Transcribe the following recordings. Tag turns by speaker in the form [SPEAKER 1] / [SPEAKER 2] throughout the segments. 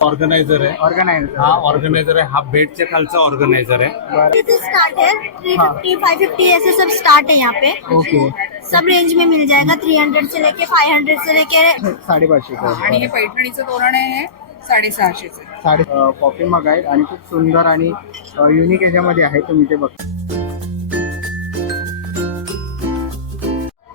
[SPEAKER 1] Organiser आहे.
[SPEAKER 2] Organiser
[SPEAKER 1] हा organiser आहे. हा बेडच्या खालचा ऑर्गनायझर आहे.
[SPEAKER 3] से स्टार्ट है थ्री फिफ्टी फाइव फिफ्टी ऐसे सब स्टार्ट है यहाँ पे.
[SPEAKER 2] ओके
[SPEAKER 3] सब रेंज में मिल जाएगा. थ्री हंड्रेड से लेके फाइव हंड्रेड से लेके
[SPEAKER 2] साडेपाचशे
[SPEAKER 4] आणि हे पैठणीचं तोरण आहे हे साडेसहाशेचं
[SPEAKER 2] साडे कॉफी मग आहेत आणि खूप सुंदर आणि युनिक याच्यामध्ये आहे तुम्ही ते बघ.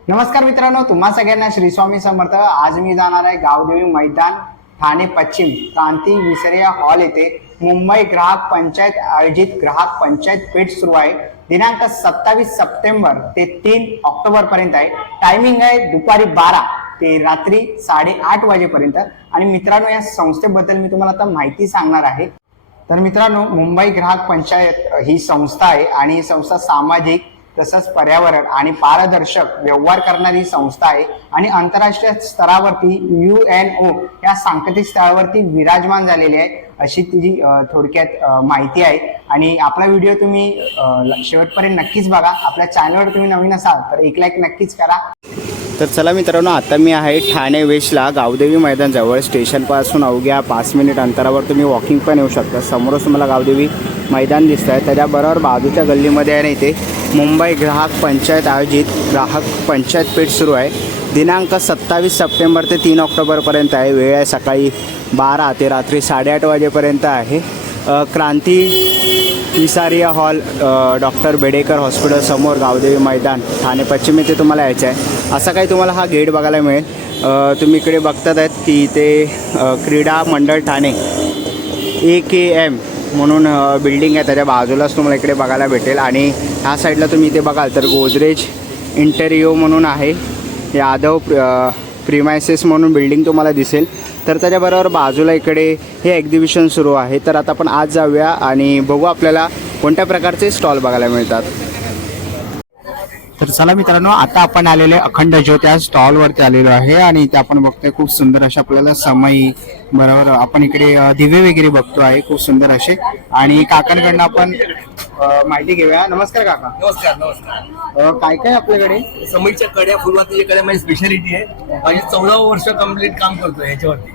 [SPEAKER 2] नमस्कार मित्रांनो तुम्हा सगळ्यांना श्री स्वामी समर्थ. आज मी जाणार आहे गावदेवी मैदान. ठाणे पश्चिम क्रांती विसरिया हॉल येथे मुंबई ग्राहक पंचायत आयोजित ग्राहक पंचायत पेठ सुरू आहे. दिनांक सत्तावीस सप्टेंबर ते तीन ऑक्टोबर पर्यंत आहे. टायमिंग आहे दुपारी बारा ते रात्री साडेआठ वाजेपर्यंत. आणि मित्रांनो या संस्थेबद्दल मी तुम्हाला आता माहिती सांगणार आहे. तर मित्रांनो मुंबई ग्राहक पंचायत ही संस्था आहे आणि ही संस्था सामाजिक तसंच पर्यावरण आणि पारदर्शक व्यवहार करणारी संस्था आहे. आणि आंतरराष्ट्रीय स्तरावरती यू एन ओ या सांकेतिक स्थळावरती विराजमान झालेली आहे. अशी तिची थोडक्यात माहिती आहे. आणि आपला व्हिडिओ तुम्ही शेवटपर्यंत नक्कीच बघा. आपल्या चॅनलवर तुम्ही नवीन असाल तर एक लाईक नक्कीच करा.
[SPEAKER 5] तर चला मित्रांनो आता मी आहे ठाणे वेस्टला गावदेवी मैदानजवळ स्टेशनपासून अवघ्या पाच मिनिट अंतरावर तुम्ही वॉकिंग पण येऊ शकता. समोरच तुम्हाला गावदेवी मैदान दिसत आहे त्याच्याबरोबर बाजूच्या गल्लीमध्ये आहे ना इथे मुंबई ग्राहक पंचायत आयोजित ग्राहक पंचायत पेठ सुरू आहे. दिनांक सत्तावीस सप्टेंबर ते तीन ऑक्टोबरपर्यंत आहे. वेळ आहे सकाळी बारा ते रात्री साडेआठ वाजे वाजेपर्यंत आहे. Kranti Isaria hall doctor Bedekar hospital समोर गावदेवी मैदान ठाणे पश्चिम येथे तुम्हाला यायचं आहे असा काही तुम्हाला हा गेट बघायला मिळेल. तुम्ही इकडे बघतात आहेत की इथे क्रीडा मंडळ ठाणे ए के एम म्हणून बिल्डिंग आहे. त्याच्या बाजूलाच तुम्हाला इकडे बघायला भेटेल. आणि ह्या साईडला तुम्ही इथे बघाल तर गोदरेज इंटेरियो म्हणून आहे. यादव प्रिमायसेस म्हणून बिल्डिंग तुम्हाला दिसेल. तर त्याच्याबरोबर बाजूला इकडे हे एक्झिबिशन सुरू आहे. तर आता आपण आज जाऊया आणि बघू आपल्याला कोणत्या प्रकारचे स्टॉल बघायला मिळतात.
[SPEAKER 2] चला मित्रांनो आता आपण आलेले अखंड ज्योत या स्टॉल वरती आलेलो आहे आणि इथे आपण बघतोय खूप सुंदर अशा आपल्याला समई बरोबर आपण इकडे दिवे वगैरे बघतो आहे खूप सुंदर असे. आणि काकांकडनं आपण माहिती घेऊया. नमस्कार काका.
[SPEAKER 6] नमस्कार नमस्कार.
[SPEAKER 2] काय काय आपल्याकडे?
[SPEAKER 6] समईच्या कड्या फुलवातीच्या कड्या माझी स्पेशालिटी आहे. माझी चौदावं वर्ष कंप्लीट काम करतोय याच्यावरती.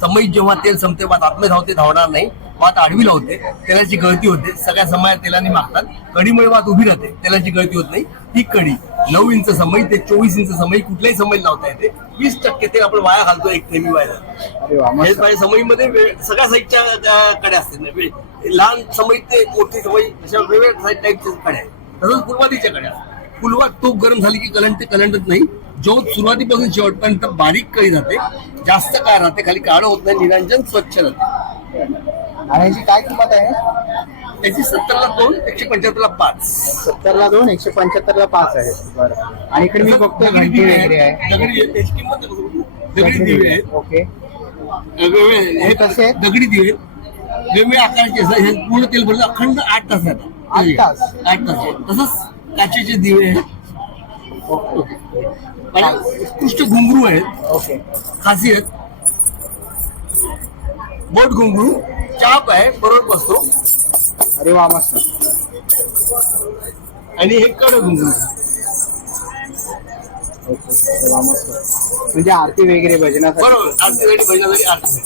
[SPEAKER 6] समईत जेव्हा तेल संपते बाद आत्मे धावते धावणार नाही. वात आडवी लावते तेलाची गळती होते. सगळ्या समया तेलाने मागतात कढीमुळे वात उभी राहते तेलाची गळती होत नाही. ही कढी नऊ इंच समई ते चोवीस इंच समई कुठल्याही समईत लावता येते. वीस टक्के तेल आपण वाया घालतो एक थेंबी वाया
[SPEAKER 2] वे-
[SPEAKER 6] सगळ्या साईजच्या अ, कड्या ना. वे- लहान समई ते मोठी समई अशा वेगवेगळ्या टाईपच्या कड्या आहेत. तसंच फुलवातीच्या कड्या फुलवात तूप गरम झाली की कलंट कलंटत नाही. ज्योत सुरुवातीपासून शेवटपर्यंत बारीक कळी जाते. जास्त काळ राहते खाली काळं होत नाही निरंजन स्वच्छ राहते
[SPEAKER 2] आणि याची काय किंमत आहे
[SPEAKER 6] त्याची सत्तरला दोन एकशे पंच्याहत्तरला पाच
[SPEAKER 2] सत्तरला दोन एकशे पंच्याहत्तरला पाच आहे बरं आणि इकडे मी
[SPEAKER 6] दगडी
[SPEAKER 2] घंटी
[SPEAKER 6] दिवे
[SPEAKER 2] वगैरे. आहे
[SPEAKER 6] दगडी. त्याची किंमत. दगडी दिवे आहेत
[SPEAKER 2] ओके हे कसे?
[SPEAKER 6] दगडी दिवे. वेगवेगळ्या आकाराचे हे पूर्ण तेल भरलं अखंड आठ तास राहतात
[SPEAKER 2] आठ तास?
[SPEAKER 6] आठ तास आहेत. तसंच काचेचे दिवे आहेत आणि उत्कृष्ट घुंगरू आहेत.
[SPEAKER 2] ओके.
[SPEAKER 6] खासी आहेत. बोट घुंगरू चाप आहे बरोबर बसतो.
[SPEAKER 2] अरे वा मस्त.
[SPEAKER 6] आणि हे कड घुंगरू.
[SPEAKER 2] ओके अरे वा मस्त. म्हणजे आरती वगैरे भजनासाठी.
[SPEAKER 6] बरोबर आरती वेळी बहिणासाठी आरती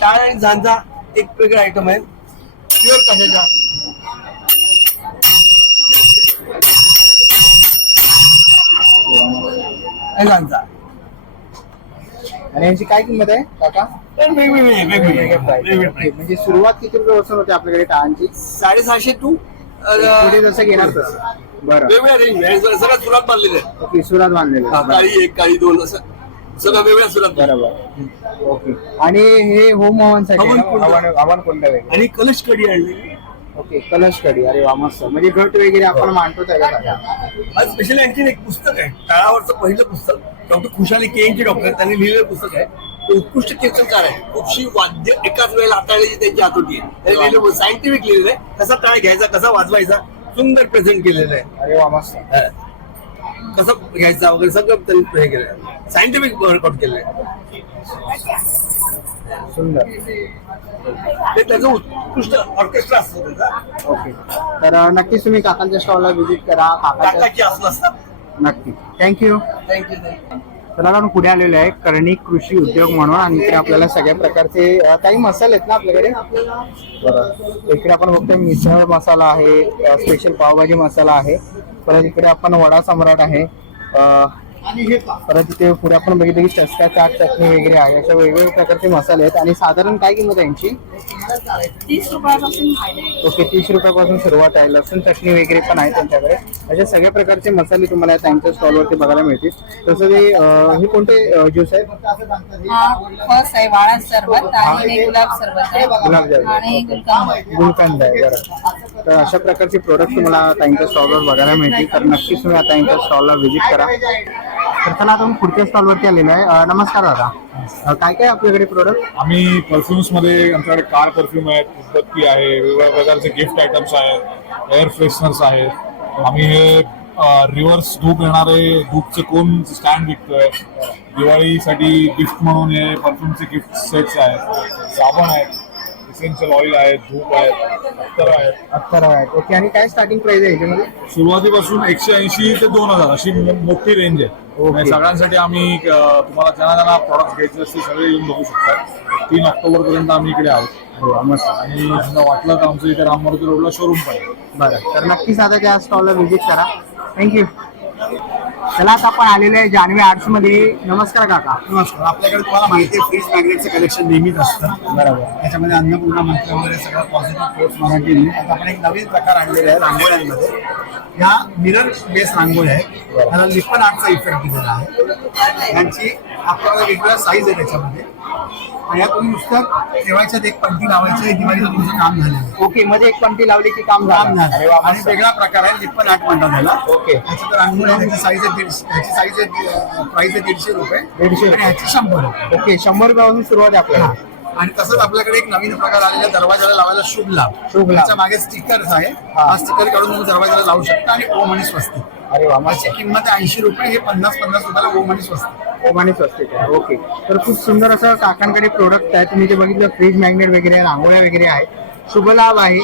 [SPEAKER 6] टाळ आणि झांजा एक वेगळा आयटम आहे. प्युअर कशाचा? झांजा
[SPEAKER 2] आणि यांची काय किंमत आहे काका?
[SPEAKER 6] तर वेगवेगळे
[SPEAKER 2] वेगवेगळे
[SPEAKER 6] वेगवेगळे
[SPEAKER 2] price.
[SPEAKER 6] वेगवेगळे
[SPEAKER 2] ओके. म्हणजे सुरुवात किती रुपयापासून होते आपल्याकडे टाळांची?
[SPEAKER 6] साडेसहाशे टू
[SPEAKER 2] पुढे जसं घेणार तसं. बरं.
[SPEAKER 6] रेंज आहे सगळ्यात सुरात बांधलेले
[SPEAKER 2] ओके सुरात बांधलेलं
[SPEAKER 6] हा,
[SPEAKER 2] आहे.
[SPEAKER 6] काळी एक काळी दोन असं. सगळं वेगवेगळ्या सुरात
[SPEAKER 2] बरोबर. ओके. आणि हे होम
[SPEAKER 6] हवन? कुंड.
[SPEAKER 2] हवन
[SPEAKER 6] आणि कलश कडी आणली
[SPEAKER 2] ओके कलश कडी. अरे वा मस्त. म्हणजे घट वगैरे आपण मांडतो त्याच्यासाठी
[SPEAKER 6] आज स्पेशल आणखीन एक पुस्तक आहे. टाळावरचं पहिलं पुस्तक. डॉक्टर खुशाली के यांचे डॉक्टर त्यांनी लिहिलेलं पुस्तक आहे. ते उत्कृष्ट कीर्तनकार आहे. खूपशी वाद्य एकाच वेळेला हाताळण्याची त्यांची हातोटी आहे. त्यांनी लिहिलेलं सायंटिफिक लिहिलेलं आहे. कसा टाळ घ्यायचा कसा वाजवायचा सुंदर प्रेझेंट केलेलं आहे.
[SPEAKER 2] अरे वा मस्त.
[SPEAKER 6] हा. कसं घ्यायचा वगैरे सगळं त्यांनी हे केलं सायंटिफिक वर्कआउट केलं आहे.
[SPEAKER 2] सुंदर.
[SPEAKER 6] ते त्याचं उत्कृष्ट ऑर्केस्ट्रा असतो त्याचा
[SPEAKER 2] ओके. तर अं, नक्कीच तुम्ही काकांच्या स्टॉलला व्हिजिट करा. काकाच्या
[SPEAKER 6] काकाची असलं असतात
[SPEAKER 2] नक्की. थँक्यू
[SPEAKER 6] थँक्यू थँक्यू
[SPEAKER 2] तर आपण पुढे आलेलो आहे. कर्णिक कृषी उद्योग म्हणून. आणि इकडे आपल्याला सगळ्या प्रकारचे अं, काही मसाले आहेत ना आपल्याकडे? बरं. इकडे आपण बघतोय मिसळ मसाला आहे स्पेशल पावभाजी मसाला आहे. परत इकडे आपण वडा सम्राट आहे. अं, परत इथे पुढे आपण बघितलं की चस्का चाट चटणी वगैरे आहे. अशा वेगवेगळ्या प्रकारचे मसाले आहेत. आणि साधारण काय किंमत आहे यांची?
[SPEAKER 3] तीस रुपयापासून
[SPEAKER 2] ओके तीस रुपयापासून सुरुवात आहे. लसूण चटणी वगैरे पण आहे त्यांच्याकडे. अशा सगळ्या प्रकारचे मसाले तुम्हाला त्यांच्या स्टॉलवरती बघायला मिळतील. तसं ते हे कोणते ज्यूस आहेत
[SPEAKER 4] फर्स्ट आहे वाळा सरबत आणि गुलाब सरबत. आणि गुलकांद आहे.
[SPEAKER 2] बरं. तर अशा प्रकारचे प्रोडक्ट तुम्हाला ताईंच्या स्टॉलवर बघायला मिळतील. तर नक्कीच तुम्ही आता ताईंच्या स्टॉलला व्हिजिट करा. तर चला आता मी पुढच्या स्टॉलवरती आलेलो आहे. अं, नमस्कार दादा. अं, काय काय आपल्याकडे प्रोडक्ट
[SPEAKER 7] आम्ही परफ्युम्समध्ये आमच्याकडे कार परफ्यूम आहेत उदबत्ती आहे वेगवेगळ्या प्रकारचे गिफ्ट आयटम्स आहेत एअर फ्रेशनर्स आहेत. आम्ही हे रिव्हर्स धूप येणारे धूपचे कोण स्टँड विकतोय दिवाळीसाठी गिफ्ट म्हणून हे परफ्यूमचे गिफ्ट सेट्स आहेत साबण आहेत. इसेन्शियल ऑइल आहेत धूप आहेत अत्तर आहेत.
[SPEAKER 2] अत्तर आहेत. ओके आणि काय स्टार्टिंग प्राइस आहे याच्यामध्ये?
[SPEAKER 7] सुरुवातीपासून एकशे ऐंशी ते दोन हजार अशी मो- मोठी रेंज आहे.
[SPEAKER 2] ओके.
[SPEAKER 7] आणि सगळ्यांसाठी आम्ही अं, तुम्हाला ज्यांना ज्यांना प्रॉडक्ट घ्यायचे असतील सगळे येऊन बघू शकतात. तीन ऑक्टोबर पर्यंत आम्ही इकडे आहोत.
[SPEAKER 2] हो मस्त.
[SPEAKER 7] आणि समजा वाटलं तर आमचं इथे राममूर्ती रोडला शोरूम पण आहे.
[SPEAKER 2] बरं. तर नक्कीच आता त्या स्टॉलला व्हिजिट करा. थँक्यू चला आता आपण आलेलो आहे जान्हवी आर्ट्समध्ये. नमस्कार काका.
[SPEAKER 8] नमस्कार. आपल्याकडे तुम्हाला माहिती आहे फ्रीज मॅग्नेटचं कलेक्शन नेहमीच असतं.
[SPEAKER 2] बरोबर.
[SPEAKER 8] त्याच्यामध्ये अन्नपूर्णा मंत्र वगैरे सगळं पॉझिटिव्ह फोर्स मराठी आता आपण एक नवीन प्रकार आणलेला आहे रांगोळ्यांमध्ये. ह्या मिरर बेस रांगोळ्या आहेत. त्याला लिपन आर्टचा इफेक्ट दिलेला आहे. यांची आपल्याला वेगवेगळ्या साईज आहे त्याच्यामध्ये. आणि या तुम्ही नुसतं ठेवायच्यात एक पंटी लावायचं आहे दिवाळीचं तुमचं काम आहे.
[SPEAKER 2] ओके मध्ये एक पंटी लावली की काम
[SPEAKER 8] काम
[SPEAKER 2] झालं.
[SPEAKER 8] झालं आणि. वेगळा प्रकार आहे लिपन आर्ट म्हणतात त्याला.
[SPEAKER 2] ओके.
[SPEAKER 8] ह्याची तर रांगोळी आहे त्याची साईज आहे दीडशे ह्याची साईज आहे प्राइस आहे दीडशे रुपये.
[SPEAKER 2] दीडशे
[SPEAKER 8] आणि ह्याची शंभर रुपये.
[SPEAKER 2] ओके शंभर रुपयापासून सुरुवात आहे आपल्याला.
[SPEAKER 8] आणि तसंच आपल्याकडे एक नवीन प्रकार आलेला दरवाजाला लावायला शुभ लाभ.
[SPEAKER 2] शुभ लाभ.
[SPEAKER 8] त्याच्यामागे स्टिकर्स आहे. हा. स्टिकर काढून तुम्ही दरवाजाला लावू शकता आणि ओम आणि स्वस्ती.
[SPEAKER 2] अरे वा
[SPEAKER 8] त्याची किंमत ऐंशी रुपये हे पन्नास पन्नास रुपयाला ओम आणि स्वस्ती.
[SPEAKER 2] ओमानी स्वस्तिक आहे. ओके. तर खूप सुंदर असं काकांकडे प्रोडक्ट आहे. तुम्ही ते बघितलं फ्रीज मॅग्नेट वगैरे रांगोळ्या वगैरे आहेत शुभ लाभ आहे.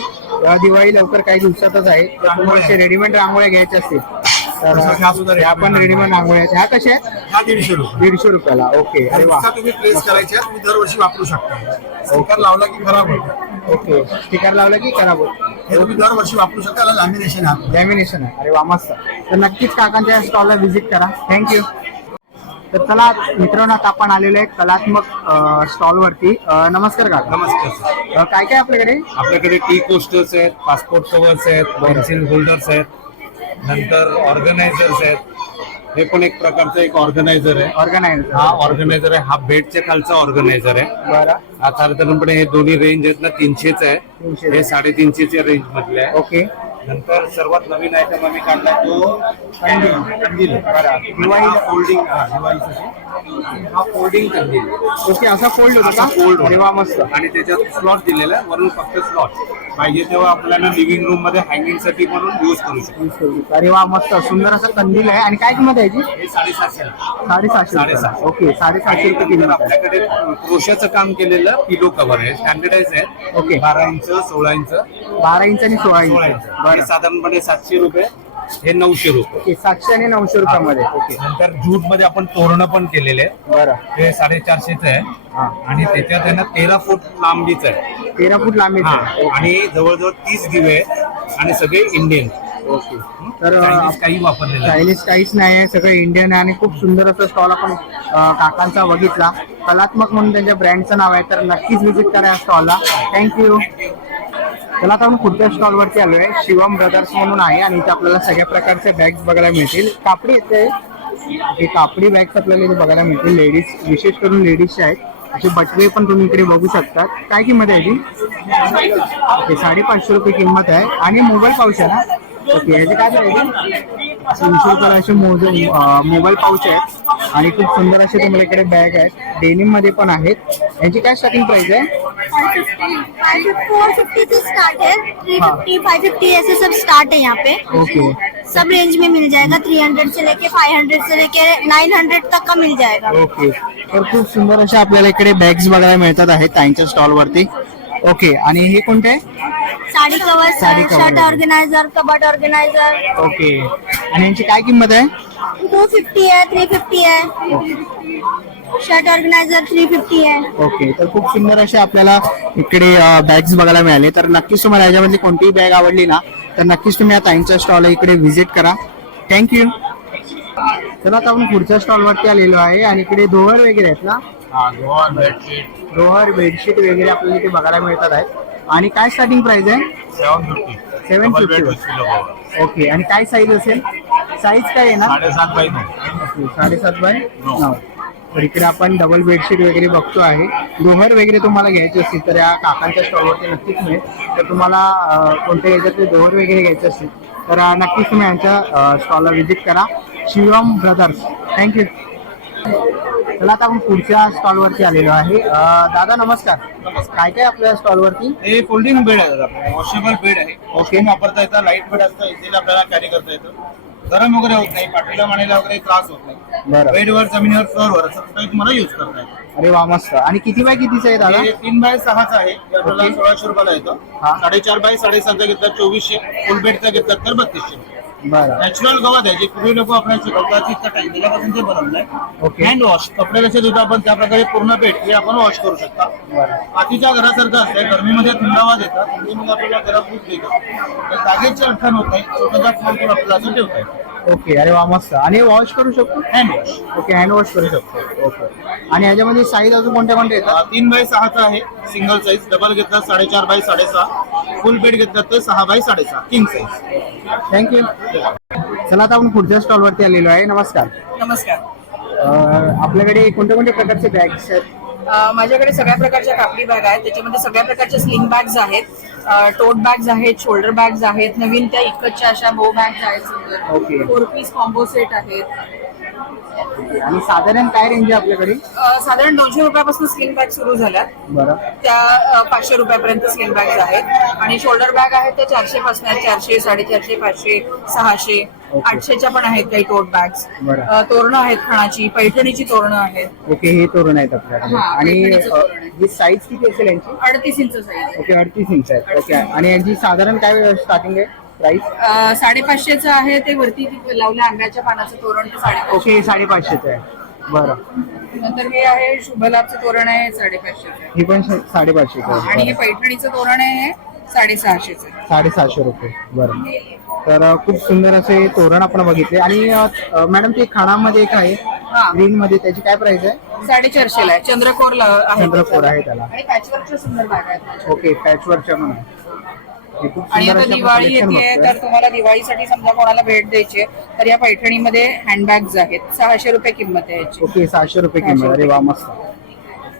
[SPEAKER 2] अं, दिवाळी लवकर काही दिवसातच आहे. तुम्हाला रेडीमेड रांगोळ्या. घ्यायच्या असतील. तर
[SPEAKER 8] ह्या सुद्धा
[SPEAKER 2] ह्या पण रेडीमेड रांगोळ्या. आहेत ह्या कशा आहेत?
[SPEAKER 8] ह्या दीडशे रुपये
[SPEAKER 2] दीडशे रुपयाला. ओके. अरे वा.
[SPEAKER 8] नुसता तुम्ही प्लेस करायच्या तुम्ही दरवर्षी वापरू शकता. स्टिकर लावला की खराब होतं
[SPEAKER 2] ओके. स्टिकर लावलं की खराब होत
[SPEAKER 8] हे तुम्ही दरवर्षी वापरू शकता याला लॅमिनेशन आहे.
[SPEAKER 2] लॅमिनेशन आहे. अरे वा मस्त. तर नक्कीच काकांच्या स्टॉलला व्हिजिट करा. थँक्यू तर चला मित्रांनो आता आपण आलेलो आहे कलात्मक स्टॉल वरती. अं, नमस्कार काका.
[SPEAKER 1] नमस्कार सर
[SPEAKER 2] अं, काय काय आपल्याकडे?
[SPEAKER 1] आपल्याकडे टी कोस्टर्स आहेत पासपोर्ट कव्हर्स आहेत पेन्सिल होल्डर्स आहेत नंतर ऑर्गनायझर्स आहेत. हे पण एक प्रकारचं एक ऑर्गनायझर आहे.
[SPEAKER 2] ऑर्गनायझर
[SPEAKER 1] हा ऑर्गनायझर आहे हा बेडच्या खालचा ऑर्गनायझर आहे.
[SPEAKER 2] बरं.
[SPEAKER 1] हा साधारणपणे हे दोन्ही रेंज आहेत ना तीनशेच आहे.
[SPEAKER 2] तीनशे.
[SPEAKER 1] हे साडेतीनशेच्या रेंज मधले आहे.
[SPEAKER 2] ओके
[SPEAKER 1] नंतर सर्वात नवीन आयटम आम्ही काढलाय तो कंदील. दिवाळी फोल्डिंग हा दिवाळीसाठी हा फोल्डिंग कंदील
[SPEAKER 2] ओके असा फोल्ड होतो का?
[SPEAKER 1] fold
[SPEAKER 2] अरे वा मस्त.
[SPEAKER 1] आणि त्याच्यात स्लॉट दिलेला आहे वरून फक्त स्लॉट पाहिजे तेव्हा आपल्याला लिव्हिंग रूममध्ये हँगिंगसाठी म्हणून युज करू शकतो.
[SPEAKER 2] अरे वा मस्त. सुंदर असा कंदील आहे. आणि काय किंमत आहे याची?
[SPEAKER 1] हे साडेसातशे
[SPEAKER 2] साडेसातशे रुपये.
[SPEAKER 1] साडेसातशे.
[SPEAKER 2] ओके साडेसातशे रुपये किंमत
[SPEAKER 1] आपल्याकडे क्रोशाचं काम केलेलं पिलो कव्हर आहे. स्टँडर्डाइज आहे.
[SPEAKER 2] ओके.
[SPEAKER 1] बारा इंच सोळा इंच.
[SPEAKER 2] बारा इंच आणि सोळा इंच.
[SPEAKER 1] हे साधारणपणे सातशे रुपये. हे नऊशे रुपये.
[SPEAKER 2] ओके सातशे आणि नऊशे रुपयामध्ये. ओके.
[SPEAKER 1] नंतर जूटमध्ये आपण तोरणं पण केलेले आहे
[SPEAKER 2] बरं.
[SPEAKER 1] ते साडेचारशेच आहे.
[SPEAKER 2] हा.
[SPEAKER 1] आणि त्याच्यात आहे ना तेरा फूट लांबीच आहे.
[SPEAKER 2] तेरा फूट
[SPEAKER 1] हा.
[SPEAKER 2] आहे.
[SPEAKER 1] आणि जवळजवळ तीस दिवे आहेत आणि सगळे इंडियन
[SPEAKER 2] ओके. तर
[SPEAKER 1] काही वापरलेलं आहे
[SPEAKER 2] चायनीज काहीच नाही आहे. सगळं इंडियन आहे आणि खूप सुंदर असं स्टॉल आपण अं, काकांचा बघितला. कलात्मक म्हणून त्यांच्या ब्रँडचं नाव आहे. तर नक्कीच विजिट करा या स्टॉलला थँक्यू त्याला आता आपण पुढच्या स्टॉल वरती आहे शिवम ब्रदर्स म्हणून आहे आणि इथे आपल्याला सगळ्या प्रकारचे बॅग्स बघायला मिळतील. कापडी इथे हे कापडी बॅग्स आपल्याला इथे बघायला मिळतील. लेडीज विशेष करून लेडीजचे आहेत असे बटवे पण तुम्ही इकडे बघू शकता काय किंमत आहे ती? साडेपाचशे रुपये किंमत आहे. आणि मोबाईल पाऊच आहे ना? ओके याचे काय आहे? तीनशे रुपयाला असे मोबाईल पाऊच आहेत. आणि खूप सुंदर असे तुम्हाला इकडे बॅग आहेत. डेनिममध्ये पण आहेत. याची काय स्टार्टिंग प्राइस आहे?
[SPEAKER 3] फोर फिफ्टी से स्टार्ट है थ्री। फिफ्टी फाइव फिफ्टी ऐसे सब स्टार्ट है यहाँ पे।
[SPEAKER 2] ओके
[SPEAKER 3] सब रेंज में मिल जाएगा थ्री हंड्रेड से लेके फाइव हंड्रेड से लेके नाइन हंड्रेड तक का मिल जाएगा।
[SPEAKER 2] ओके तर खूप सुंदर अशा आपल्याला इकडे बॅग्स बघायला मिळतात आहेत स्टॉल वरती. ओके आणि हे कोणते?
[SPEAKER 3] Sari cover
[SPEAKER 2] sari cover
[SPEAKER 3] shirt. Organizer cupboard organizer
[SPEAKER 2] okay आणि यांची काय किंमत आहे?
[SPEAKER 9] टू फिफ्टी है थ्री फिफ्टी है शर्ट ऑर्गेनाइजर थ्री फिफ्टी है
[SPEAKER 2] ओके तर खूप सुंदर असे आपल्याला इकडे बॅग्स बघायला मिळाले. तर नक्कीच तुम्हाला याच्यामधली कोणतीही बॅग आवडली ना तर नक्कीच तुम्ही या ताईंच्या स्टॉल इकडे व्हिजिट करा. थँक्यू चला आता आपण पुढच्या स्टॉल वरती आलेलो आहे आणि इकडे दोहर वगैरे आहेत ना? दोहर बेडशीट. वगैरे आपल्याला इथे बघायला मिळतात आहेत. आणि काय स्टार्टिंग प्राइस आहे? सेवन फिफ्टी ओके आणि काय साईज असेल? साईज काय आहे ना?
[SPEAKER 10] साडेसात बाय
[SPEAKER 2] साडेसात बाय नऊ. तर इकडे आपण डबल बेडशीट वगैरे बघतो आहे. डोहर वगैरे तुम्हाला घ्यायचे असतील तर या काकांच्या स्टॉलवरती नक्कीच मिळेल. तर तुम्हाला कोणत्या याच्यातले डोहर वगैरे घ्यायचे असतील तर नक्कीच तुम्ही यांच्या स्टॉलला व्हिजिट करा. शिवम ब्रदर्स थँक्यू चला आता आपण पुढच्या स्टॉलवरती आलेलो आहे. दादा नमस्कार. काय काय आपल्या स्टॉलवरती
[SPEAKER 1] हे फोल्डिंग बेड आहे वॉशेबल बेड आहे.
[SPEAKER 2] ओके
[SPEAKER 1] वापरता येतं लाइट बेड असतं इझिली आपल्याला कॅरी करता येतं. गरम वगैरे होत नाही पाठीला मानेला वगैरे त्रास होत नाही.
[SPEAKER 2] बरं.
[SPEAKER 1] बेडवर जमिनीवर फ्लोअरवर असं काही तुम्हाला युज करता येतं.
[SPEAKER 2] अरे वा मस्त. आणि किती बाय कितीचं आहे दादा?
[SPEAKER 1] हे तीन बाय सहाच आहे. आपल्याला. सोळाशे रुपयाला येतं.
[SPEAKER 2] हा.
[SPEAKER 1] साडेचार बाय साडेसातचा घेतला चोवीसशे. फुल बेडचा घेतला तर बत्तीसशे.
[SPEAKER 2] बरं.
[SPEAKER 1] नॅचरल गवत आहे जे पूर्वी लोक आपल्याला शिकवतात इतका टाइम दिल्यापासून ते बनवलंय.
[SPEAKER 2] ओके.
[SPEAKER 1] हँड वॉश कपडे कसे धुतो आपण त्या प्रकारे पूर्ण बेड हे आपण वॉश करू शकता.
[SPEAKER 2] बरं.
[SPEAKER 1] मातीच्या घरासारखं असतं गरमीमध्ये थंडावा देतात थंडीमध्ये आपल्याला गरम दूध देतात. तर जागेची अडचण होत नाही स्वतःचा फ्लोर पण आपल्याला असं ठेवता येतं.
[SPEAKER 2] ओके अरे वा मस्त. आणि वॉश करू शकतो?
[SPEAKER 1] Hand wash
[SPEAKER 2] okay hand wash करू शकतो. ओके आणि याच्यामध्ये साईज अजून कोणत्या कोणत्या येतात?
[SPEAKER 1] तीन बाय सहाचा आहे. सिंगल साईज डबल घेतला साडेचार बाय साडेसहा. फुल बेड घेतला तर सहा बाय साडेसहा किंग साईज
[SPEAKER 2] थँक्यू चला आता आपण पुढच्या स्टॉल वरती आलेलो आहे. नमस्कार.
[SPEAKER 11] नमस्कार.
[SPEAKER 2] अं, आपल्याकडे कोणत्या कोणत्या प्रकारचे बॅग्स आहेत?
[SPEAKER 11] अ, माझ्याकडे सगळ्या प्रकारच्या कापडी बॅग आहेत. त्याच्यामध्ये सगळ्या प्रकारच्या स्लिंग बॅग्स आहेत. टोट बॅग्स आहेत शोल्डर बॅग्स आहेत नवीन त्या इकतच्या अशा बो बॅग्स आहेत फोर पीस कॉम्बो सेट आहेत.
[SPEAKER 2] आणि साधारण काय रेंज आहे आपल्याकडे?
[SPEAKER 11] साधारण दोनशे रुपयापासून स्लिंग बॅग सुरू झाल्या
[SPEAKER 2] बरं.
[SPEAKER 11] त्या पाचशे रुपयापर्यंत स्लिंग बॅग्स आहेत. आणि शोल्डर बॅग आहेत त्या चारशे पासून आहेत. चारशे साडेचारशे पाचशे सहाशे. आठशेच्या पण आहेत काही टोट बॅग्स
[SPEAKER 2] बरं.
[SPEAKER 11] तोरणं आहेत खणाची पैठणीची तोरणं आहेत.
[SPEAKER 2] ओके हे तोरण आहेत आपल्याकडे.
[SPEAKER 11] हा,
[SPEAKER 2] आणि
[SPEAKER 11] पैठणीचं तोरण आहे.
[SPEAKER 2] ही साईज किती असेल यांची?
[SPEAKER 11] अडतीस इंच साईज
[SPEAKER 2] ओके अडतीस इंच आहे. ओके. आणि यांची साधारण काय स्टार्टिंग आहे? प्राइस
[SPEAKER 11] साडेपाचशेचं आहे ते वरती लावल्या आंब्याच्या पानाचं तोरण ते साडेपाचशे.
[SPEAKER 2] ओके साडेपाचशेचं आहे. बरं.
[SPEAKER 11] नंतर हे आहे शुभलाभचं तोरण आहे हे साडेपाचशेचं आहे.
[SPEAKER 2] ही पण साडेपाचशेचं आहे.
[SPEAKER 11] आणि हे. पैठणीचं तोरण आहे साडेसहाशेचं.
[SPEAKER 2] साडेसहाशे रुपये. बरं. तर खूप सुंदर असे तोरण आपण बघितले. आणि अं, मॅडम ते खाणामध्ये एक आहे.
[SPEAKER 11] हा.
[SPEAKER 2] ग्रीन मध्ये त्याची काय प्राइस आहे?
[SPEAKER 11] साडेचारशेला आहे. चंद्रकोर ला- आहे.
[SPEAKER 2] चंद्रकोर आहे त्याला.
[SPEAKER 11] आणि पॅचवर्कच्या सुंदर आहेत.
[SPEAKER 2] ओके पॅचवरच्या खूप
[SPEAKER 11] आणि आता दिवाळी येते. तर तुम्हाला दिवाळीसाठी समजा कोणाला भेट द्यायची तर या पैठणीमध्ये हँडबॅग्स आहेत. सहाशे रुपये किंमत आहे याची.
[SPEAKER 2] ओके सहाशे रुपये किंमत. अरे वा मस्त.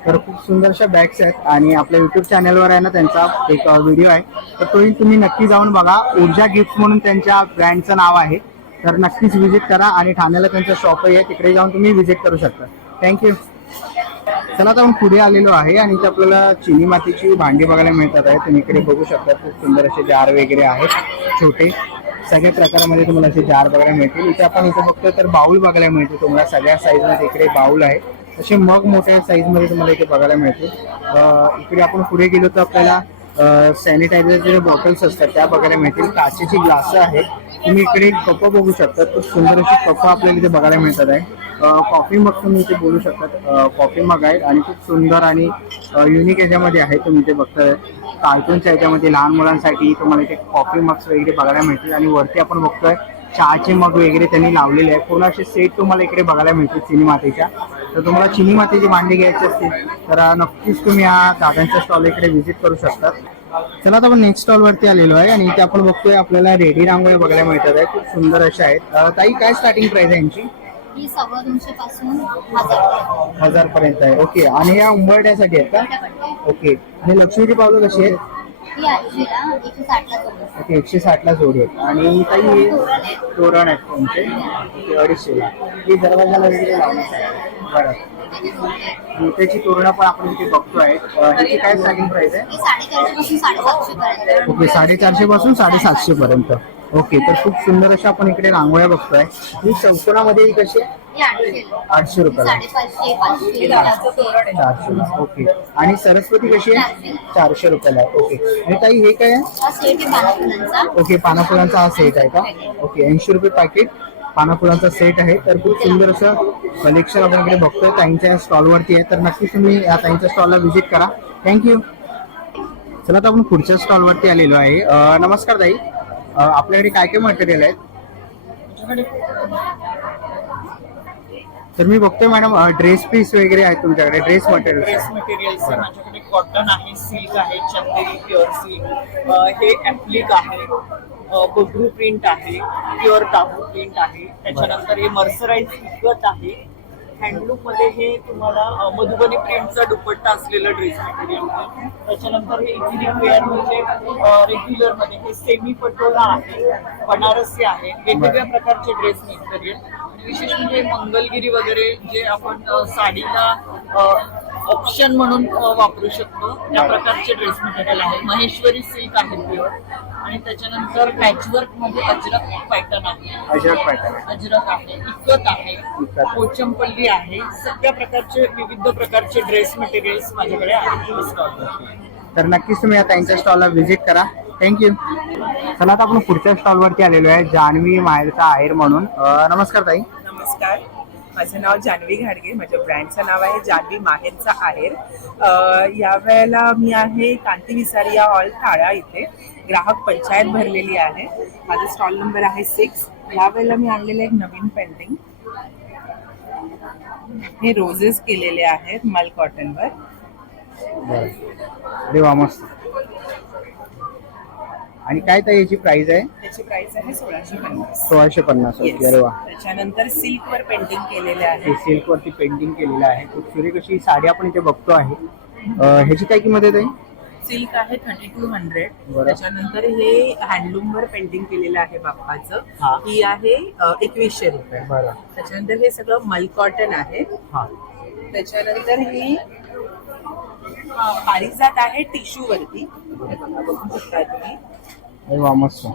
[SPEAKER 2] तर खूप सुंदरशा बॅग्स आहेत आणि आपल्या युट्यूब चॅनलवर आहे ना त्यांचा एक व्हिडिओ आहे. तर तोही तुम्ही नक्की जाऊन बघा. ऊर्जा गिफ्ट म्हणून त्यांच्या ब्रँडचं नाव आहे. तर नक्कीच व्हिजिट करा आणि ठाण्याला त्यांचं शॉपही आहे. तिकडे जाऊन तुम्ही व्हिजिट करू शकता. थँक्यू त्याला आता आपण पुढे आलेलो आहे आणि इथे आपल्याला चिनी मातीची भांडी बघायला मिळतात आहे. तुम्ही इकडे बघू शकता खूप सुंदर असे जार वगैरे आहेत छोटे. सगळ्या प्रकारामध्ये तुम्हाला असे जार बघायला मिळतील. इथे आपण इथे बघतो तर बाऊल बघायला मिळतो तुम्हाला सगळ्या साईजमध्ये इकडे बाऊल आहे. असे मग मोठ्या साईजमध्ये तुम्हाला इथे बघायला मिळतील. इकडे आपण पुढे गेलो तर आपल्याला सॅनिटायझरचे बॉटल्स असतात त्या बघायला मिळतील. काचेची ग्लास आहेत. तुम्ही इकडे कप बघू शकता खूप सुंदर अशी कप आपल्याला इथे बघायला मिळतात आहे. कॉफी मग तुम्ही इथे बोलू शकता. कॉफी मग आहे आणि खूप सुंदर आणि युनिक याच्यामध्ये आहे तुम्ही ते बघताय. कार्टूनच्या याच्यामध्ये लहान मुलांसाठी तुम्हाला इथे कॉफी मग्स वगैरे बघायला मिळतील आणि वरती आपण बघतोय चहाचे मग वगैरे त्यांनी लावलेले आहे पूर्ण असे सेट तुम्हाला इकडे बघायला मिळतील चिनी मातीच्या. तर तुम्हाला चिनी मातीची भांडी घ्यायची असतील तर नक्कीच तुम्ही या दादांच्या स्टॉल इकडे व्हिजिट करू शकतात. चला आता आपण नेक्स्ट स्टॉल वरती आलेलो आहे आणि इथे आपण बघतोय आपल्याला रेडी रांगोळ्या बघायला मिळतात. आहे खूप सुंदर अशा आहेत. ताई काय स्टार्टिंग प्राइस आहे यांची?
[SPEAKER 9] ही सव्वा दोनशे पासून हजार
[SPEAKER 2] हजार पर्यंत आहे. ओके आणि या उंबरठ्यासाठी आहेत का? ओके आणि लक्ष्मीची पावलं कशी आहेत?
[SPEAKER 9] ही एकशे साठला
[SPEAKER 2] ओके एकशे साठला जोडी आहेत. आणि ताई हे तोरण आहेत. तुमचे. ओके अडीचशेला ही दरवाजाला वगैरे बरं. मोत्याची तोरणं पण आपण इथे बघतोय अं, ह्याची काय स्टार्टिंग प्राइस आहे?
[SPEAKER 9] ही साडेचारशे पासून साडेसातशे पर्यंत.
[SPEAKER 2] ओके साडेचारशे पासून साडेसातशे पर्यंत. ओके तर खूप सुंदर अशा आपण इकडे रांगोळ्या बघतोय. ही चौकोनामध्ये ही कशी आठशे रुपयाला. चारशे ओके. आणि सरस्वती कशी आहे? चारशे. रुपयाला आहे. ओके. आणि ताई हे काय आहे?
[SPEAKER 9] हा
[SPEAKER 2] ओके पानाफुलांचा हा सेट आहे का? ओके ऐंशी रुपये पॅकेट पानाफुलांचा सेट आहे. तर खूप सुंदर असं कलेक्शन आपण इकडे बघतोय. ताईंच्या स्टॉलवरती आहे. तर नक्कीच तुम्ही या ताईंच्या स्टॉलला व्हिजिट करा. थँक्यू चला आता आपण पुढच्या स्टॉलवरती आलेलो आहे. नमस्कार ताई. आपल्याकडे काय काय मटेरियल आहेत? तर मी बघतोय मॅडम ड्रेस पीस वगैरे आहेत तुमच्याकडे ड्रेस मटेरियल
[SPEAKER 12] ड्रेस मटेरियल्स आहे माझ्याकडे कॉटन आहे सिल्क आहे चंदेरी प्युअर सिल्क हे ऍप्लिक आहे बगरू प्रिंट आहे प्युअर दाबू प्रिंट आहे. त्याच्यानंतर हे मर्सराईज इकत आहे. हँडलूममध्ये हे तुम्हाला मधुबनी प्रिंटचा दुपट्टा असलेलं ड्रेस मटेरियल त्याच्यानंतर हे इथनिक वेअर म्हणजे रेग्युलरमध्ये हे सेमी पटोला आहे बनारसी आहे. वेगवेगळ्या प्रकारचे ड्रेस मटेरियल आणि विशेष म्हणजे मंगलगिरी वगैरे जे आपण साडीला ऑप्शन म्हणून वापरू शकतो. त्या प्रकारचे ड्रेस मटेरियल आहे. महेश्वरी सिल्क आहे प्युअर आणि त्याच्यानंतर पॅचवर्कमध्ये अजरक पॅटर्न आहे.
[SPEAKER 2] अजरक पॅटर्न
[SPEAKER 12] अजरक आहे इकत आहे
[SPEAKER 2] इकत.
[SPEAKER 12] पोचमपल्ली आहे. सगळ्या प्रकारचे विविध प्रकारचे ड्रेस मटेरियल्स माझ्याकडे आहेत.
[SPEAKER 2] तर नक्कीच तुम्ही आता यांच्या स्टॉलला व्हिजिट करा. थँक्यू चला आता आपण पुढच्या स्टॉलवरती आलेलो आहे. जान्हवी माहेरचा आहेर म्हणून. नमस्कार ताई.
[SPEAKER 13] नमस्कार. माझं नाव जान्हवी घाडगे माझ्या ब्रँडचं नाव आहे जान्हवी माहेरचा आहेर. या वेळेला मी आहे कांती विसारिया हॉल ठाळा इथे. ग्राहक पंचायत भरलेली आहे. माझा स्टॉल नंबर आहे सिक्स. यावेळेला मी आणलेलं एक नवीन पेंटिंग. हे रोजेस केलेले आहेत मल कॉटनवर.
[SPEAKER 2] मस्त. आणि काय ताई याची प्राइस आहे?
[SPEAKER 13] त्याची प्राइस आहे सोळाशे पन्नास.
[SPEAKER 2] सोळाशे पन्नास
[SPEAKER 13] Yes.
[SPEAKER 2] ओके अरे वा.
[SPEAKER 13] त्याच्यानंतर सिल्कवर पेंटिंग केलेले आहे.
[SPEAKER 2] सिल्क वरती पेंटिंग केलेलं आहे. खूप सुरेख अशी साडी आपण इथे बघतो आहे. अं, ह्याची काय किंमत आहे ताई?
[SPEAKER 13] सिल्क आहे थर्टी टू हंड्रेड
[SPEAKER 2] बरं.
[SPEAKER 13] त्याच्यानंतर हे हँडलूम वर पेंटिंग केलेलं आहे बाप्पाचं.
[SPEAKER 2] हा.
[SPEAKER 13] ही आहे एकवीसशे रुपये.
[SPEAKER 2] बरं.
[SPEAKER 13] त्याच्यानंतर हे सगळं मल कॉटन आहे.
[SPEAKER 2] हा.
[SPEAKER 13] त्याच्यानंतर ही अ, पारिजात आहे टिश्यू वरती. हे बघा, बघू शकता तुम्ही.
[SPEAKER 2] अरे वा मस्त.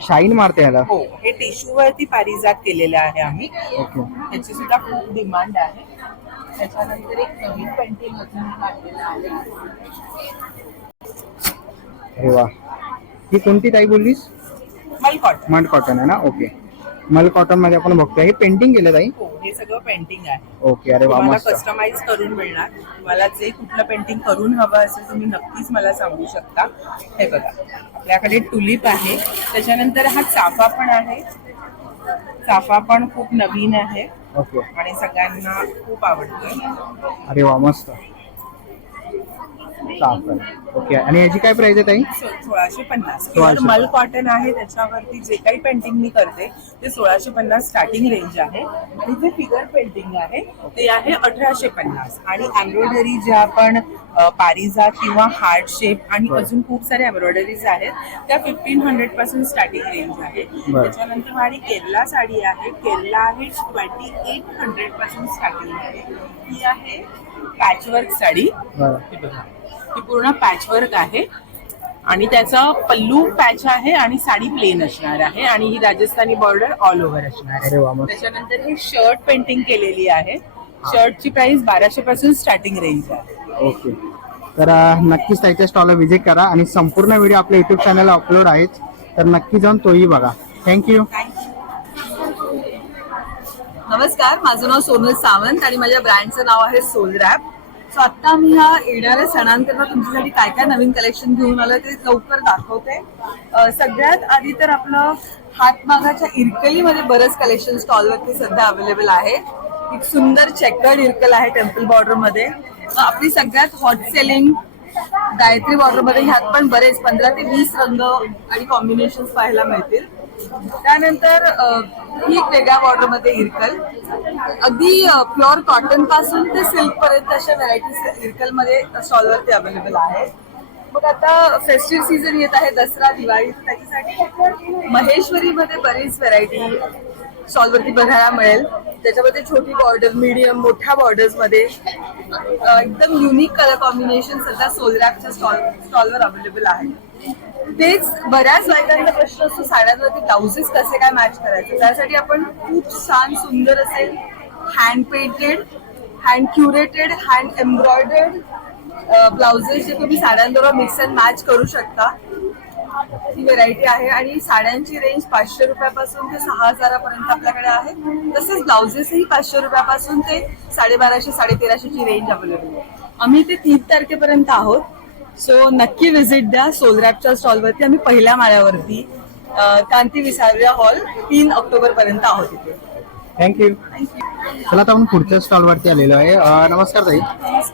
[SPEAKER 2] शाईन मारते ह्याला.
[SPEAKER 13] हो हे टिश्यू वरती पारिजात केलेलं आहे आम्ही.
[SPEAKER 2] ओके.
[SPEAKER 13] त्याची सुद्धा खूप डिमांड आहे. त्याच्यानंतर एक नवीन पेंटिंग अजून काढलेलं आहे.
[SPEAKER 2] अरे वा. ही कोणती ताई बोललीस?
[SPEAKER 13] मल कॉटन.
[SPEAKER 2] मड कॉटन आहे ना? ओके. मल कॉटनमध्ये आपण बघतोय. हे पेंटिंग केलं ताई
[SPEAKER 13] हो हे सगळं पेंटिंग आहे.
[SPEAKER 2] ओके अरे वा
[SPEAKER 13] तुम्हाला
[SPEAKER 2] मस्त.
[SPEAKER 13] कस्टमाइज करून मिळणार. तुम्हाला जे कुठलं पेंटिंग करून हवं असेल तुम्ही नक्कीच मला सांगू शकता. हे बघा आपल्याकडे टुलिप आहे. त्याच्यानंतर हा चाफा पण आहे. चाफा पण खूप नवीन आहे.
[SPEAKER 2] ओके.
[SPEAKER 13] आणि सगळ्यांना खूप आवडतोय
[SPEAKER 2] अरे वा मस्त. ओके. आणि याची काय प्राइस आहे ताई?
[SPEAKER 13] सो- सोळाशे पन्नास.
[SPEAKER 2] सोळाशे
[SPEAKER 13] मल कॉटन आहे त्याच्यावरती जे काही पेंटिंग मी करते ते सोळाशे पन्नास स्टार्टिंग रेंज आहे. आणि जे फिगर पेंटिंग आहे ते आहे अठराशे पन्नास. आणि एम्ब्रॉयडरी ज्या आपण अ, पारिजात किंवा हार्ट शेप आणि
[SPEAKER 2] बरं.
[SPEAKER 13] अजून खूप साऱ्या एम्ब्रॉयडरीज आहेत त्या फिफ्टीन हंड्रेडपासून स्टार्टिंग रेंज आहे.
[SPEAKER 2] बरं.
[SPEAKER 13] त्याच्यानंतर माझी केरला साडी आहे. केरला आहे ट्वेंटी एट हंड्रेडपासून स्टार्टिंग आहे. ही आहे पॅचवर्क साडी.
[SPEAKER 2] बरं.
[SPEAKER 13] हे पूर्ण पॅचवर्क आहे. आणि त्याचा पल्लू पॅच आहे आणि साडी प्लेन असणार आहे आणि ही राजस्थानी बॉर्डर ऑल ओव्हर असणार आहे. त्याच्यानंतर ही शर्ट पेंटिंग केलेली आहे. शर्टची प्राइस बाराशे पासून स्टार्टिंग रेंज आहे.
[SPEAKER 2] ओके. तर नक्कीच त्याच्या स्टॉलला व्हिजिट करा आणि संपूर्ण व्हिडिओ आपल्या युट्यूब चॅनलला अपलोड आहेच. तर नक्की जाऊन तोही बघा. थँक्यू
[SPEAKER 4] नमस्कार माझं नाव सोनल सावंत आणि माझ्या ब्रँडचं नाव आहे सोल रॅप सो आता मी ह्या येणाऱ्या सणांकरता तुमच्यासाठी काय काय नवीन कलेक्शन घेऊन आलं ते लवकर दाखवते. सगळ्यात आधी तर आपलं हातमागाच्या इरकलीमध्ये बरंच कलेक्शन स्टॉलवरती सध्या अवेलेबल आहे. एक सुंदर चेकर्ड इरकल आहे टेम्पल बॉर्डरमध्ये आपली सगळ्यात हॉट सेलिंग गायत्री बॉर्डरमध्ये ह्यात पण बरेच पंधरा ते वीस रंग आणि कॉम्बिनेशन पाहायला मिळतील. त्यानंतर ही एक वेगळ्या बॉर्डरमध्ये इरकल. अगदी प्युअर कॉटनपासून ते सिल्क पर्यंत अशा व्हरायटीज इरकलमध्ये स्टॉलवरती अवेलेबल आहेत. मग आता फेस्टिव्ह सीझन येत आहे दसरा दिवाळी त्याच्यासाठी महेश्वरी मध्ये बरीच व्हरायटी स्टॉलवरती बघायला मिळेल. त्याच्यामध्ये छोटी बॉर्डर मीडियम मोठ्या बॉर्डर्समध्ये एकदम युनिक कलर कॉम्बिनेशन सध्या सोलरॅपच्या स्टॉल स्टॉलवर अवेलेबल आहे. तेच बऱ्याच बायकांचा प्रश्न असतो साड्यांवरती ब्लाउजेस कसे काय मॅच करायचे? त्यासाठी आपण खूप छान सुंदर असे hand painted hand curated hand embroidered blouses जे तुम्ही साड्यांबरोबर मिक्स अँड मॅच करू शकता. ती व्हेरायटी आहे आणि साड्यांची रेंज पाचशे रुपयापासून ते सहा हजारापर्यंत आपल्याकडे आहे. तसेच ब्लाउजेसही पाचशे रुपयापासून ते साडेबाराशे साडेतेराशेची रेंज अवेलेबल आहे. आम्ही ते तीन तारखेपर्यंत आहोत. सो नक्की व्हिजिट द्या सोलरॅपच्या स्टॉलवरती आम्ही पहिल्या माळ्यावरती कांती विसाव्या हॉल तीन ऑक्टोबर पर्यंत आहोत इथे.
[SPEAKER 2] थँक्यू चला आता आपण पुढच्या स्टॉल वरती आलेलो आहे. अं, नमस्कार ताई.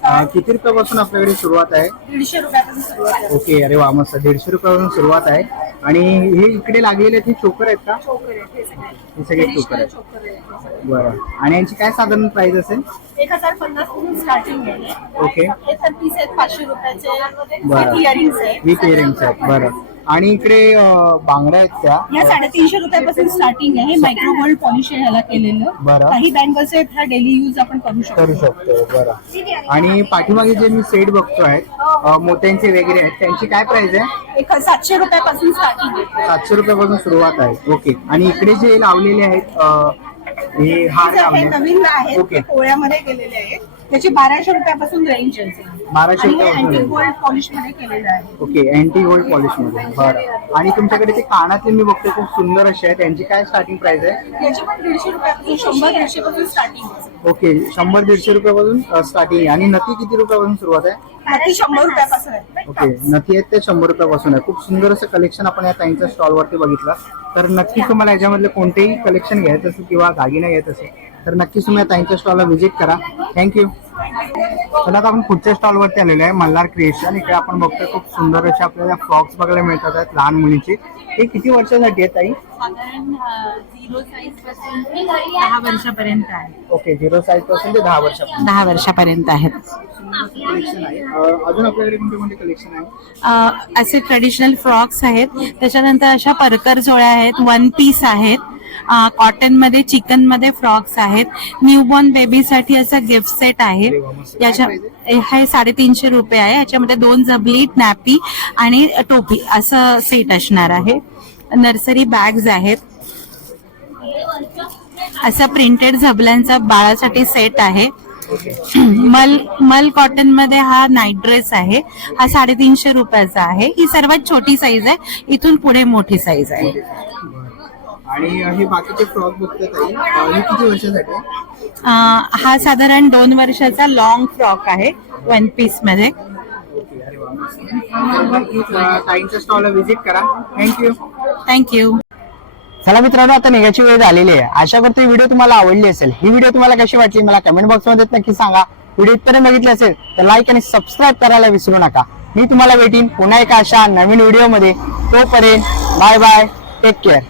[SPEAKER 2] अं, किती रुपयापासून आपल्याकडे सुरुवात आहे?
[SPEAKER 3] दीडशे रुपयापासून सुरुवात आहे.
[SPEAKER 2] ओके अरे वा मस्त. दीडशे रुपयापासून सुरुवात आहे. आणि हे इकडे लागलेले आहेत हे चोकर आहेत का?
[SPEAKER 3] चोकर आहेत हे सगळे.
[SPEAKER 2] हे सगळे चोकर आहेत.
[SPEAKER 3] चोकर आहेत.
[SPEAKER 2] बरं. आणि यांची काय साधारण प्राइस असेल?
[SPEAKER 3] एक हजार पन्नासपासून स्टार्टिंग आहे
[SPEAKER 2] ओके.
[SPEAKER 3] हे तर पीस आहेत पाचशे रुपयाचे.
[SPEAKER 2] बरं.
[SPEAKER 3] इयरिंग्स आहे
[SPEAKER 2] विथ इयरिंग्स आहेत. बरं. आणि इकडे अं, बांगड्या आहेत त्या.
[SPEAKER 3] या साडेतीनशे रुपयापासून स्टार्टिंग आहे. मायक्रो गोल्ड पॉलिश आहे ह्याला केलेलं.
[SPEAKER 2] बरं.
[SPEAKER 3] काही बँगल्स आहेत ह्या डेली यूज आपण करू शकतो.
[SPEAKER 2] करू शकतो. बरं. आणि पाठीमागे जे मी सेट बघतोय अं, मोत्यांचे वगैरे आहेत त्यांची काय प्राइस आहे?
[SPEAKER 3] एक सातशे रुपयापासून आहे
[SPEAKER 2] सातशे रुपयापासून सुरुवात आहे. ओके. आणि इकडे जे लावलेले आहेत अं, हे हार
[SPEAKER 3] हे
[SPEAKER 2] लावले
[SPEAKER 3] नवीन आहेत.
[SPEAKER 2] ओके.
[SPEAKER 3] ते पोळ्यामध्ये गेलेले आहेत. त्याची बाराशे रुपयापासून रेंज आहे
[SPEAKER 2] 1200 रुपयापासून
[SPEAKER 3] अँटी
[SPEAKER 2] range.
[SPEAKER 3] गोल्ड पॉलिशमध्ये केलेलं आहे.
[SPEAKER 2] ओके. अँटी गोल्ड पॉलिशमध्ये. बरं. आणि तुमच्याकडे ते कानातले मी बघतोय खूप सुंदर असे आहेत. त्यांची काय स्टार्टिंग प्राइस आहे?
[SPEAKER 3] याची पण दीडशे रुपयापासून शंभर दीडशे पासून स्टार्टिंग आहे
[SPEAKER 2] ओके. शंभर दीडशे रुपयापासून स्टार्टिंग आहे. आणि नथी किती रुपयापासून सुरुवात आहे?
[SPEAKER 3] बाकी शंभर रुपयापासून आहे.
[SPEAKER 2] ओके नथी आहेत ते शंभर रुपयापासून आहे. खूप सुंदर असं कलेक्शन आपण या ताईंच्या स्टॉलवरती बघितलं. तर नक्कीच तुम्हाला याच्यामधलं कोणतेही कलेक्शन घ्यायचं असेल किंवा दागिने घ्यायचं असेल तर नक्कीच तुम्ही या ताईंच्या स्टॉलला व्हिजिट करा. थँक्यू चला आता आपण पुढच्या स्टॉलवरती आलेलो आहे. मल्हार क्रिएशन इकडे आपण बघतोय खूप सुंदर असे आपल्याला फ्रॉक्स बघायला मिळतात आहेत लहान मुलीचे. हे किती वर्षासाठी आहेत ताई?
[SPEAKER 3] साधारण झिरो साईजपासून दहा वर्षापर्यंत आहे.
[SPEAKER 2] ओके झिरो साईजपासून ते दहा वर्षापर्यंत.
[SPEAKER 3] दहा वर्षापर्यंत आहेत.
[SPEAKER 2] कलेक्शन आहे. अं, अजून आपल्याकडे कोणते कोणते कलेक्शन आहे?
[SPEAKER 3] अ, असे ट्रेडिशनल फ्रॉक्स आहेत. त्याच्यानंतर अशा परकर जोड्या आहेत वन पीस आहेत. कॉटनमध्ये चिकनमध्ये फ्रॉक्स आहेत. न्यूबॉर्न बेबीसाठी असं गिफ्ट सेट आहे. याच्या हे साडेतीनशे रुपये आहे. याच्यामध्ये दोन जबली नॅपी आणि टोपी असं सेट असणार आहे. नर्सरी बॅग्स आहेत. असं प्रिंटेड झबल्यांचा बाळासाठी सेट आहे. मल मल कॉटनमध्ये हा नाईट ड्रेस आहे. हा साडेतीनशे रुपयाचा आहे. ही सर्वात छोटी साईज आहे. इथून पुढे मोठी साईज आहे.
[SPEAKER 2] आणि हे बाकीचे फ्रॉक हे किती वर्षासाठी? आहे?
[SPEAKER 3] हा साधारण दोन वर्षाचा लॉंग फ्रॉक आहे वन पीसमध्ये.
[SPEAKER 2] ताईंच्या स्टॉलला व्हिजिट करा. थँक्यू
[SPEAKER 3] थँक्यू
[SPEAKER 2] चला मित्रांनो आता निघायची वेळ झालेली आहे. आशा करतो ही व्हिडिओ तुम्हाला आवडली असेल. ही व्हिडिओ तुम्हाला कशी वाटली मला कमेंट बॉक्समध्ये नक्की सांगा. व्हिडिओ इथपर्यंत बघितली असेल तर लाईक आणि सबस्क्राईब करायला विसरू नका. मी तुम्हाला भेटीन पुन्हा एका अशा नवीन व्हिडिओमध्ये. तोपर्यंत बाय बाय टेक केअर